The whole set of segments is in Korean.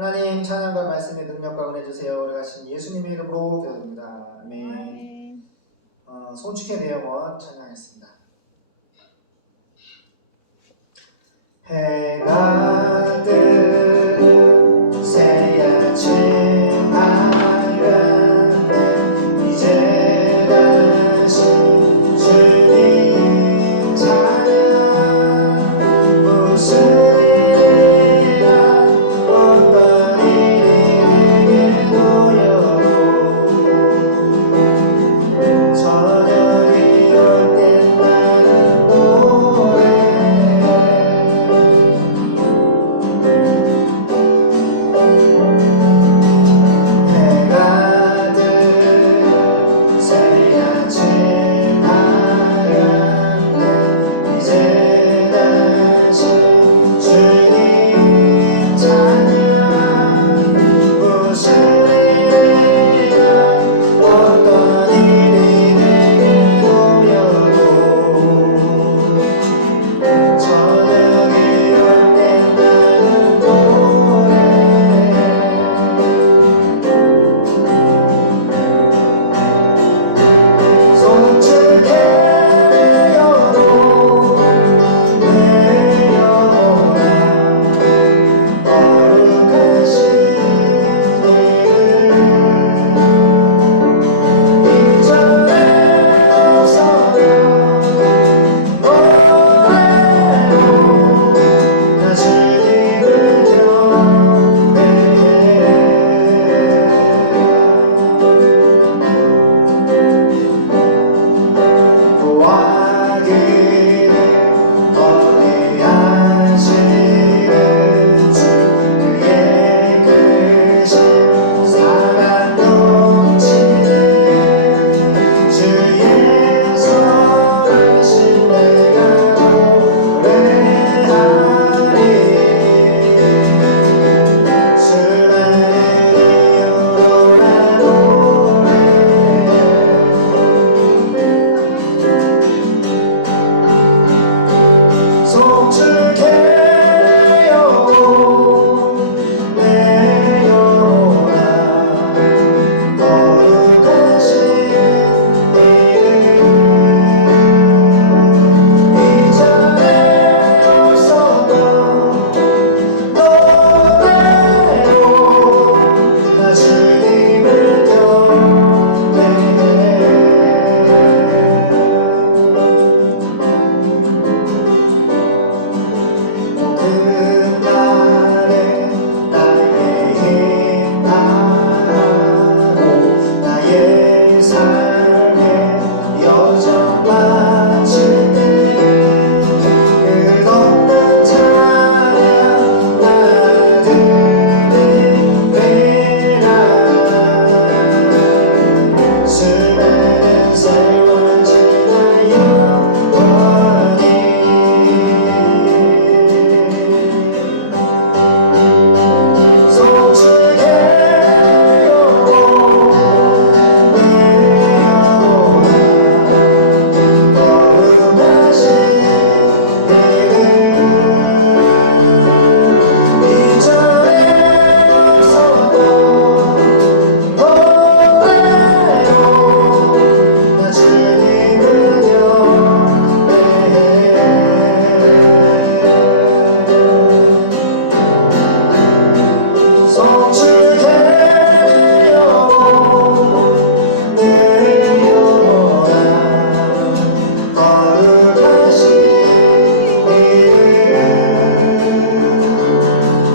하나님 찬양과 말씀의 능력과 은혜 주세요. 우리 가신 예수님의 이름으로 기도합니다. 아멘. 손축의 내용은 찬양했습니다. 해가 뜨는 새아침 밝았네. 이제 다시 주님 찬양. 무슨 일이라 어떤 일이 내게 놓여도 저녁이 올 땐 나는 해가 뜨는 새아침 밝았네. 이제 다시 주님 찬양. 무슨 일이라 어떤 일이 내게 놓여도 저녁이 올 땐 나는 송축해 내 영혼 내 영혼아 거룩하신 이름 이전에 없었던 노래로 나 주님을 경배해. 보아기를 거기 앉으시는 주 그의 크신 사랑 넘치는 주의 선하신 내가 노래하리. 주나의 이유로 나 노래해. 송축해 내 영혼 내 영혼아 거룩하신 이름 이전에 없었던 노래로 나 주님을 경배해. 그날에 나의 힘 다하고 나의 삶의 여정 마칠 때 끝없는 찬양 나 드리리라. 수많은 세월 지나 영원히 송축해 영혼 내 영혼아 거룩하신 이름 이전에 없었던 노래로 나 주님을 경배해. 송축해 내 영혼 내 영혼아 거룩하신 이름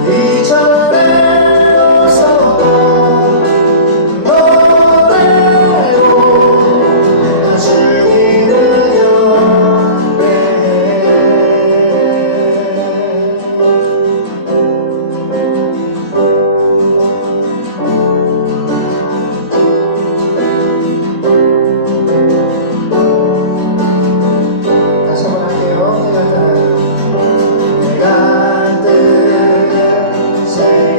이전에 없었던 노래로 나 주님을 경배해. 다시 한번 할게요. 해가 뜨는 새아침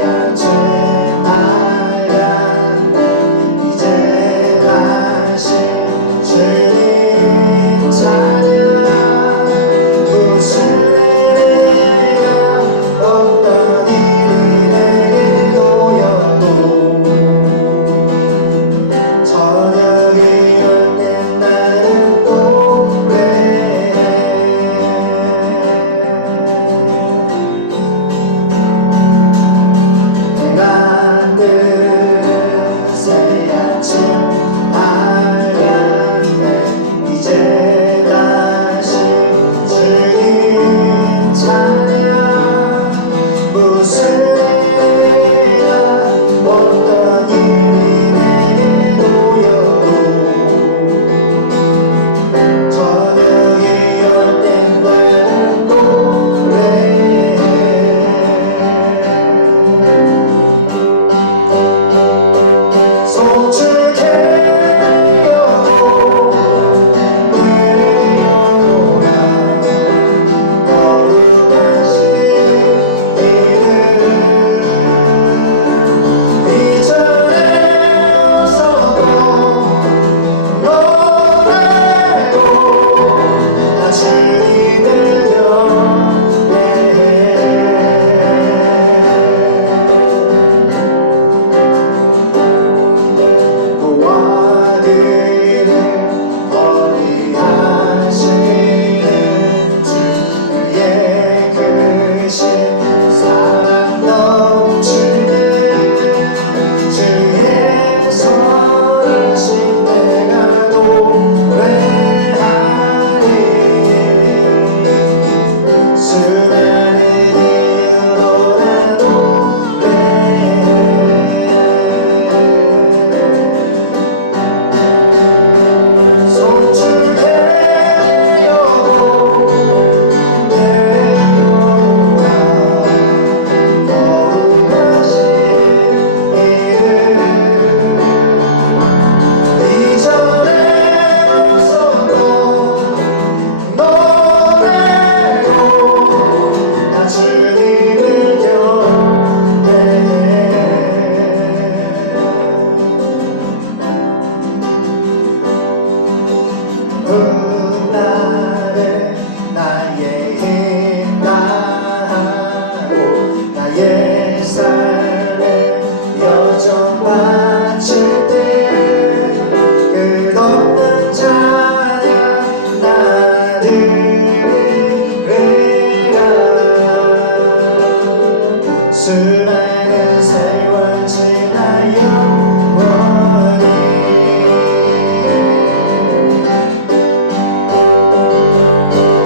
세월 지나 영원히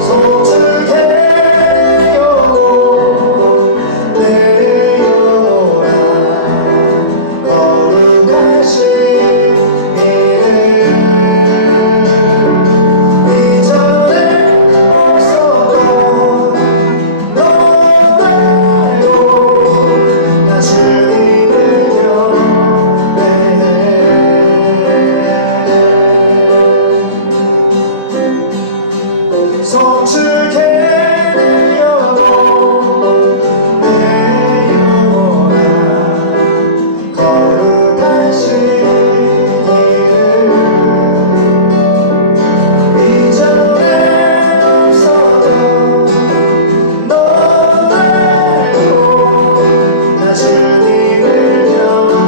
송축해요 내려오라 거룩하신 이름 이전에 없었던 너라도 나 주님을 경배해 송축해내어도 내 영혼아 거룩하신 이름 이전에 없었던 너라도 나 주님을 경배해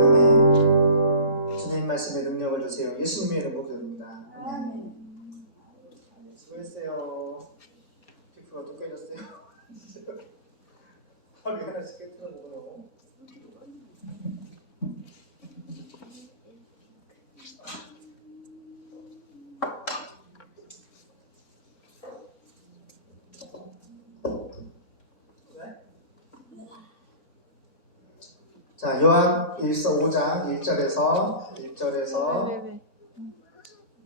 아멘. 주님 말씀에 능력을 주세요. 예수님의 이름으로 기도합니다. 아멘. 수고했어요. 피부가 또 깨졌어요. 하루에 하나씩 깨뜨려 먹으라고. 자, 요한 1서 5장 1절에서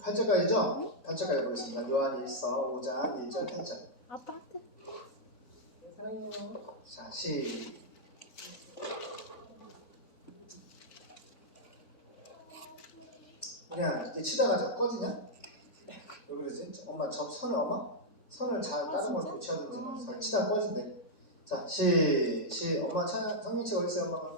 8절까지죠? 8절까지 보겠습니다. 요한 1서 5장 1절 8절. 아빠한테. 자, 시. 그냥 이렇게 치다가 자꾸 꺼지냐? 왜 그러지? 엄마 저 선을 선을 잘 다른 걸 교체하든지 잘 치다가 꺼진대. 자, 엄마 성경책 어디 있어요, 엄마가?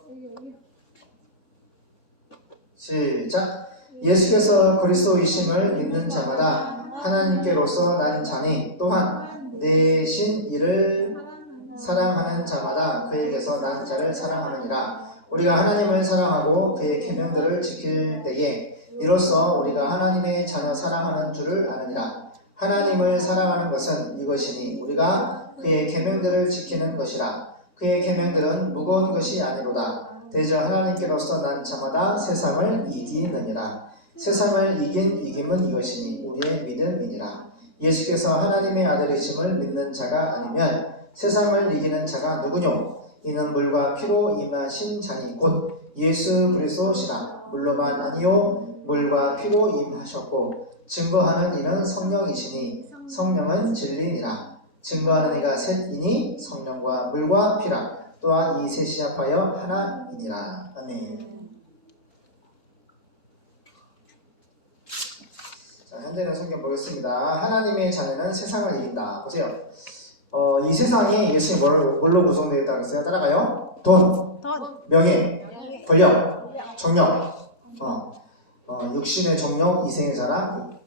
시작. 예수께서 그리스도이심을 믿는 자마다 하나님께로서 난 자니 또한 내신 이를 사랑하는 자마다 그에게서 난 자를 사랑하느니라. 우리가 하나님을 사랑하고 그의 계명들을 지킬 때에 이로써 우리가 하나님의 자녀 사랑하는 줄을 아느니라. 하나님을 사랑하는 것은 이것이니 우리가 그의 계명들을 지키는 것이라. 그의 계명들은 무거운 것이 아니로다. 대저 하나님께로서 난 자마다 세상을 이기느니라. 세상을 이긴 이김은 이것이니 우리의 믿음이니라. 예수께서 하나님의 아들이심을 믿는 자가 아니면 세상을 이기는 자가 누구뇨? 이는 물과 피로 임하신 자니 곧 예수 그리스도시라. 물로만 아니요 물과 피로 임하셨고 증거하는 이는 성령이시니 성령은 진리니라. 증거하는 이가 셋이니 성령과 물과 피라. 또한 이 셋이 합하여 하나이니라. 아멘. 자, 현대는 성경 보겠습니다. 하나님의 자녀는 세상을 이긴다. 보세요. 이 세상이 예수님 뭘로 구성되어 있다고 했어요? 따라가요. 돈, 명예, 권력, 정력, 육신의 정력, 이생의 자랑,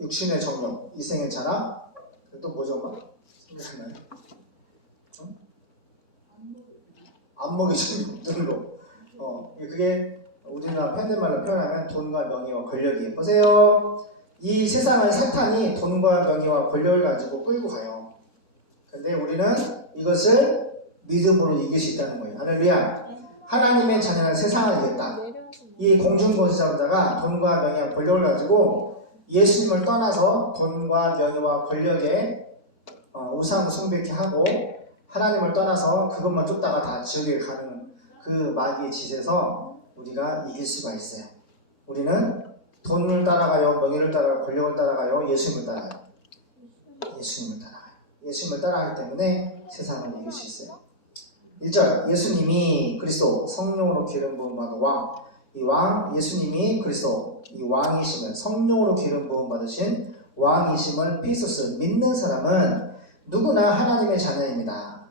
육신의 정력, 이생의 자랑, 또 뭐죠, 엄마? 생각나요? 안목이 눈으로. 그게 우리나라 팬들말로 표현하면 돈과 명예와 권력이에요. 보세요. 이 세상을 사탄이 돈과 명예와 권력을 가지고 끌고 가요. 근데 우리는 이것을 믿음으로 이길 수 있다는 거예요. 할렐루야. 하나님의 자녀는 세상을 이겼다. 이 공중권세자로다가 돈과 명예와 권력을 가지고 예수님을 떠나서 돈과 명예와 권력에 우상 숭배케 하고 하나님을 떠나서 그것만 쫓다가 다 지옥에 가는 그 마귀의 짓에서 우리가 이길 수가 있어요. 우리는 돈을 따라가요, 명예를 따라가요, 권력을 따라가요, 예수님을 따라가요. 예수님을 따라가요. 예수님을 따라가기 때문에 세상을 이길 수 있어요. 1절, 예수님이 그리스도 성령으로 기름 부음 받은 왕. 이 왕, 예수님이 그리스도 이 왕이심을, 성령으로 기름 부음 받으신 왕이심을 피소스 믿는 사람은 누구나 하나님의 자녀입니다.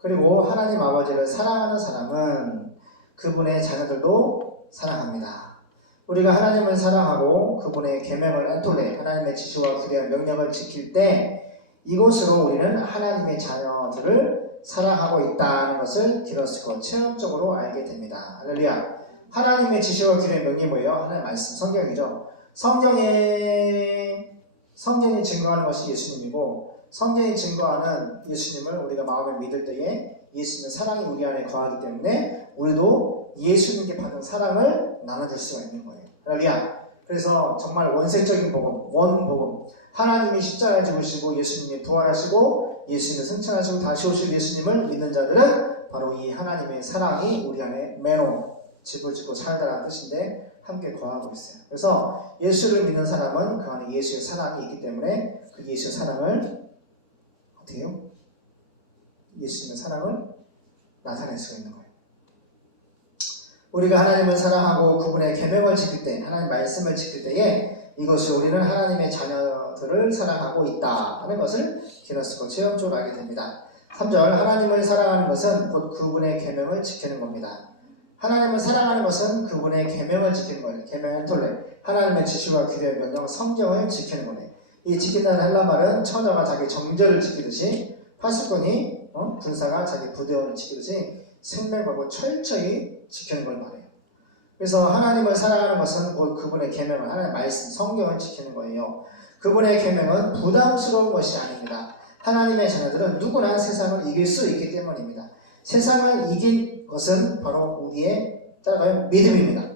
그리고 하나님 아버지를 사랑하는 사람은 그분의 자녀들도 사랑합니다. 우리가 하나님을 사랑하고 그분의 계명을 안토레 하나님의 지시와 규례와 명령을 지킬 때 이것으로 우리는 하나님의 자녀들을 사랑하고 있다는 것을 기록하고 체험적으로 알게 됩니다. 할렐루야. 하나님의 지시와 규례의 명이 뭐예요? 하나님의 말씀, 성경이죠. 성경이 증거하는 것이 예수님이고, 성경이 증거하는 예수님을 우리가 마음에 믿을 때에 예수님의 사랑이 우리 안에 거하기 때문에 우리도 예수님께 받은 사랑을 나눠줄 수가 있는 거예요. 할렐루야. 그래서 정말 원색적인 복음, 원복음, 하나님이 십자가에 죽으시고 예수님이 부활하시고 예수님을 승천하시고 다시 오실 예수님을 믿는 자들은 바로 이 하나님의 사랑이 우리 안에 메노, 집을 짓고 살다라는 뜻인데 함께 거하고 있어요. 그래서 예수를 믿는 사람은 그 안에 예수의 사랑이 있기 때문에 그 예수의 사랑을 어떻게 해요? 예수님의 사랑을 나타낼 수가 있는 거예요. 우리가 하나님을 사랑하고 그분의 계명을 지킬 때, 하나님 말씀을 지킬 때에 이것이 우리는 하나님의 자녀들을 사랑하고 있다 하는 것을 기너스고 체험적으로 알게 됩니다. 3절, 하나님을 사랑하는 것은 곧 그분의 계명을 지키는 겁니다. 하나님을 사랑하는 것은 그분의 계명을 지키는 거예요. 계명은 톨레, 하나님의 지시와 규례, 명령, 성경을 지키는 거예요. 이 지킨다는 헬라 말은 처녀가 자기 정절을 지키듯이, 파수꾼이 군사가 자기 부대원을 지키듯이 생명하고 철저히 지키는 걸 말해요. 그래서 하나님을 사랑하는 것은 곧 그분의 계명을, 하나님의 말씀, 성경을 지키는 거예요. 그분의 계명은 부담스러운 것이 아닙니다. 하나님의 자녀들은 누구나 세상을 이길 수 있기 때문입니다. 세상을 이긴 것은 바로 우리의 따라가요 믿음입니다.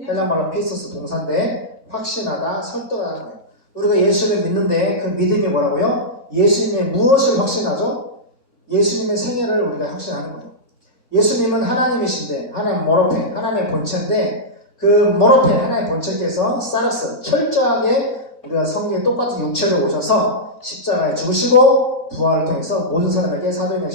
헬라말로 피소스 동사인데 확신하다, 설득하다는 거예요. 우리가 예수를 믿는데 그 믿음이 뭐라고요? 예수님의 무엇을 확신하죠? 예수님의 생애를 우리가 확신하는 거예요. 예수님은 하나님이신데, 하나님 모로페, 하나님의 본체인데 그 모로페, 하나님의 본체께서 사르스, 철저하게 우리가 성경에 똑같은 육체로 오셔서 십자가에 죽으시고 부활을 통해서 모든 사람에게 사도행전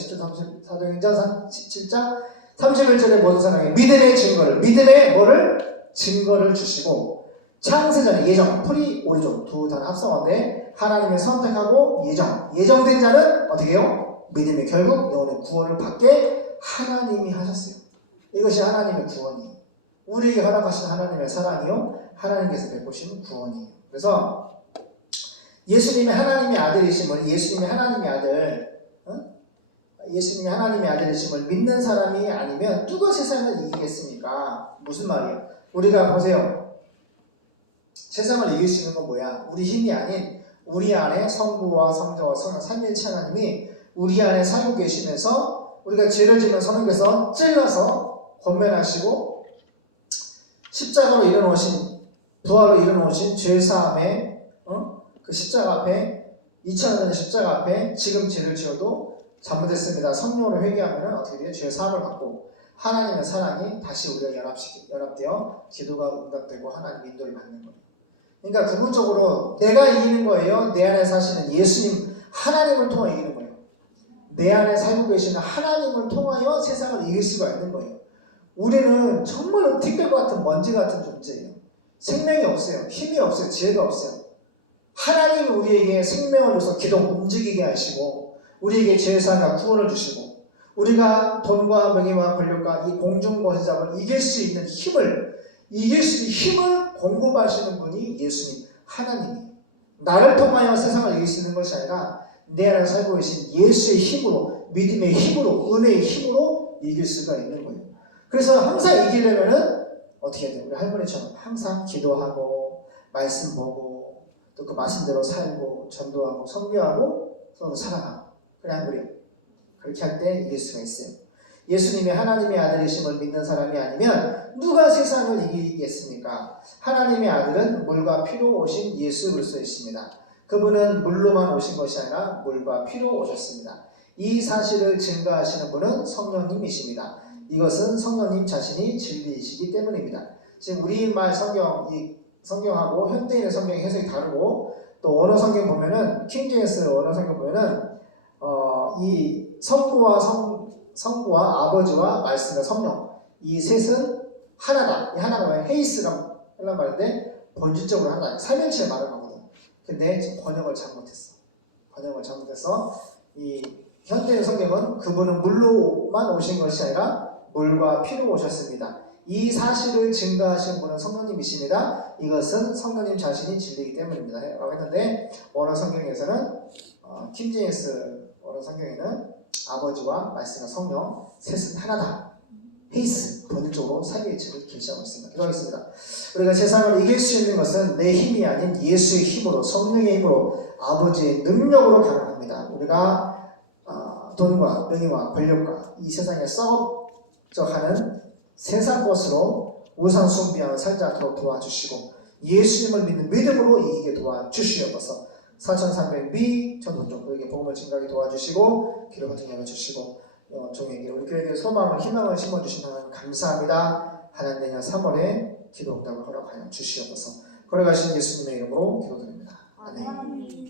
17장 31절에 모든 사람에게 믿음의 증거를, 믿음의 뭐를? 증거를 주시고, 창세전에 예정, 프리 오리존 두 단어 합성어인데 하나님의 선택하고 예정된 자는 어떻게 해요? 믿음의 결국 영혼의 구원을 받게 하나님이 하셨어요. 이것이 하나님의 구원이에요. 우리에게 허락하신 하나님의 사랑이요, 하나님께서 베푸신 구원이에요. 그래서 예수님의 하나님의 아들이심을, 예수님의 하나님의 아들이심을 믿는 사람이 아니면 누가 세상을 이기겠습니까? 무슨 말이에요? 우리가 보세요. 세상을 이길 수 있는 건 뭐야? 우리 힘이 아닌 우리 안에 성부와 성자와 성령 삼위일체 하나님이 우리 안에 살고 계시면서 우리가 죄를 지면 성령께서 찔러서 권면하시고 십자가로 일어나신, 부활로 일어나신 죄사함의 그 십자가 앞에, 2000년 전의 십자가 앞에 지금 죄를 지어도 잘못했습니다. 성령으로 회개하면 어떻게 돼요? 죄 사함을 받고 하나님의 사랑이 다시 우리가 연합되어 기도가 응답되고 하나님 인도를 받는 거예요. 그러니까 근본적으로 내가 이기는 거예요? 내 안에 사시는 예수님, 하나님을 통해 이기는 거예요. 내 안에 살고 계시는 하나님을 통하여 세상을 이길 수가 있는 거예요. 우리는 정말 티끌과 같은 먼지 같은 존재예요. 생명이 없어요. 힘이 없어요. 지혜가 없어요. 하나님이 우리에게 생명을 줘서 기동 움직이게 하시고 우리에게 죄사함과 구원을 주시고 우리가 돈과 명예와 권력과 이 공중권세잡을 이길 수 있는 힘을 공급하시는 분이 예수님, 하나님이. 나를 통하여 세상을 이길 수 있는 것이 아니라 내 안에 살고 계신 예수의 힘으로, 믿음의 힘으로, 은혜의 힘으로 이길 수가 있는 거예요. 그래서 항상 이기려면은 어떻게 해야 돼요? 우리 할머니처럼 항상 기도하고 말씀 보고 또 그 말씀대로 살고 전도하고 선교하고 서로 사랑하고. 그래 안 그래요? 그렇게 할 때 이길 수가 있어요. 예수님이 하나님의 아들이심을 믿는 사람이 아니면 누가 세상을 이기겠습니까? 하나님의 아들은 물과 피로 오신 예수 그리스도이십니다. 그분은 물로만 오신 것이 아니라 물과 피로 오셨습니다. 이 사실을 증거하시는 분은 성령님이십니다. 이것은 성령님 자신이 진리이시기 때문입니다. 지금 우리말 성경하고 현대인의 성경 해석이 다르고 또 언어 성경 보면은 킹제임스 언어 성경 보면은 이 성부와 아버지와 말씀과 성령 이 셋은 하나다. 이 하나가 왜 헤이스라고 하는 말인데 본질적으로 하나다. 삼일체의 말을 하거든. 근데 지금 번역을 잘못해서 이 현대의 성경은 그분은 물로만 오신 것이 아니라 물과 피로 오셨습니다. 이 사실을 증거하신 분은 성령님이십니다. 이것은 성령님 자신이 진리이기 때문입니다. 라고 했는데 원어 성경에서는 킹제임스 원어 성경에는 아버지와 말씀과 성령 셋은 하나다. 헤이스 본질적으로 삼위일체를 계시하고 있습니다. 기도하겠습니다. 우리가 세상을 이길 수 있는 것은 내 힘이 아닌 예수의 힘으로, 성령의 힘으로, 아버지의 능력으로 가능합니다. 우리가 돈과 명예와 권력과 이 세상에 썩어져가는 세상 것으로 우상 숭배하며 살지 않도록 도와주시고 예수님을 믿는 믿음으로 이기게 도와주시옵소서. 4,300미 전도종들에게 복음을 증가하게 도와주시고 기록을 등하여 주시고 종에게 우리 교회에 소망을 희망을 심어주신 하나님 감사합니다. 하나님 내년 3월에 기도 응답을 허락하여 주시옵소서. 걸어가신 예수님의 이름으로 기도드립니다. 아멘.